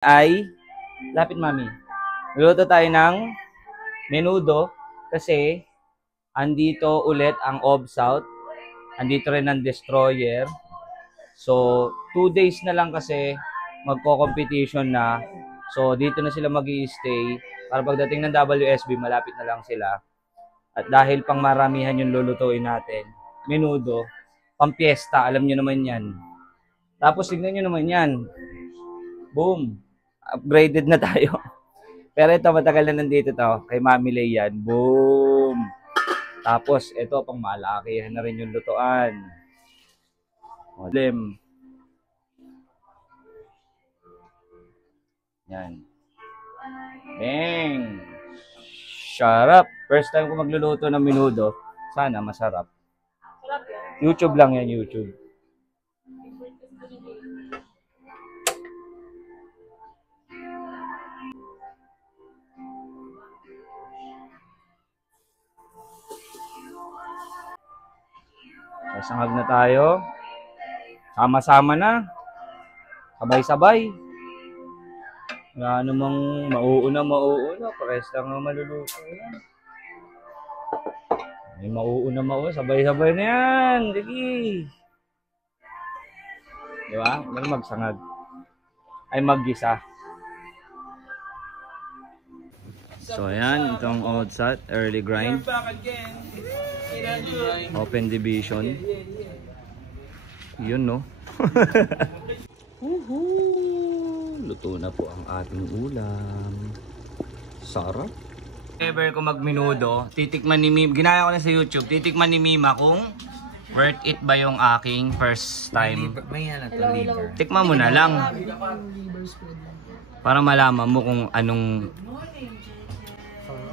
Ay, lapit mami. Luluto tayo ng menudo kasi andito ulit ang Ob South. Andito rin ang Destroyer. So, 2 days na lang kasi magko-competition na. So, dito na sila mag-i-stay. Para pagdating ng WSB, malapit na lang sila. At dahil pang maramihan yung lulutuin natin, menudo, pang-fiesta, alam nyo naman yan. Tapos, tignan nyo naman yan. Boom! Upgraded na tayo. Pero ito, matagal na nandito to. Kay Mami Lay yan. Boom! Tapos, ito, pang malakihan na rin yung lutuan. Lim. Yan. Bang! Sarap! First time ko magluluto ng menudo. Sana masarap. YouTube lang yan, YouTube. Sangag na tayo. Sama-sama na. Sabay-sabay. Wala namang mauuna. Pares lang ang maluluto yan. May mauuna. Sabay-sabay na yan. Digi. Diba? Ano magsangag? Ay maggisa. So ayan, itong ODSAT, early grind. Open division. Yun, no? Luto na po ang ating ulam. Sarap. Ever ko magmenudo, titikman ni Mima, ginaya ko na sa YouTube, titikman ni Mima kung worth it ba yung aking first time. Liver. Tikman mo na lang. Para malaman mo kung anong...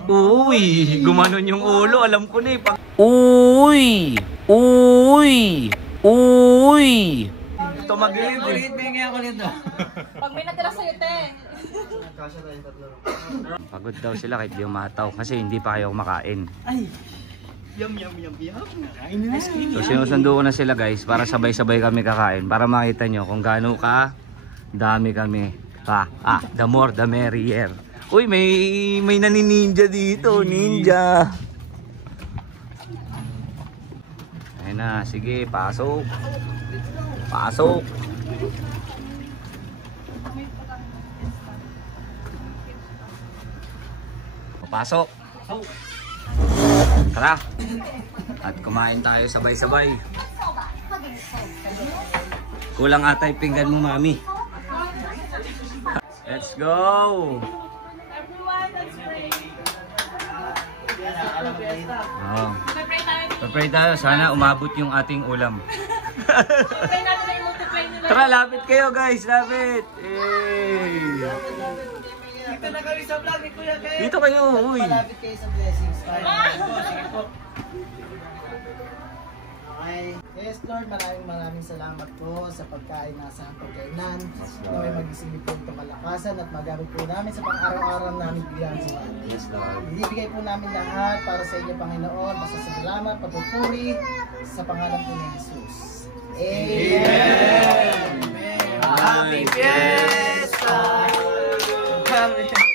Uy! Gumanon yung ulo, alam ko na eh. Uy! Ito mag-live eh. Pag may natira sa'yo, te. Pagod daw sila kahit di umataw kasi hindi pa kayo kumakain. Ay! Yum. Kain na. So sinusundo ko na sila guys para sabay-sabay kami kakain. Para makita nyo kung gaano ka dami kami. The more the merrier. Uy, may nanininja dito, ninja. Ayun na, sige, pasok. Pasok. Pasok. Tara. At kumain tayo sabay-sabay. Kulang ata yung pinggan mo, mami. Let's go. Oh. Pag-pray tayo, sana umabot yung ating ulam. Tara, lapit kayo guys, lapit. Hey. Dito na kami sa vlog ni Kuya Kay. Dito kayo, uy. Malapit kayo sa blessings. Sige po. Okay. Yes Lord, maraming salamat po sa pagkain na sa pagkainan. Ito ay mag-isipin po itong kalakasan at magamit po namin sa pang-araw-araw namin bigyan sa mga. Yes Lord. Ibibigay po namin lahat para sa inyo Panginoon. Basta sa salamat, papupuri sa pangalan po ni Jesus. Amen! Amen! Happy Fiesta! Happy Fiesta!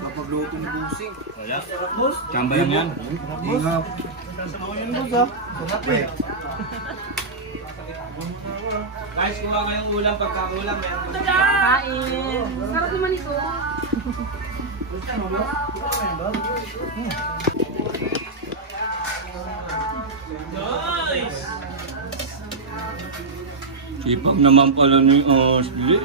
Kapagluto ni Busing. Wala. Chambayan yan. Ingat. Guys, kuha kayong ulam. Pagkakulam, meron ko. Kain. Sarap naman ito. Nice! Sipag naman pala ni Osli.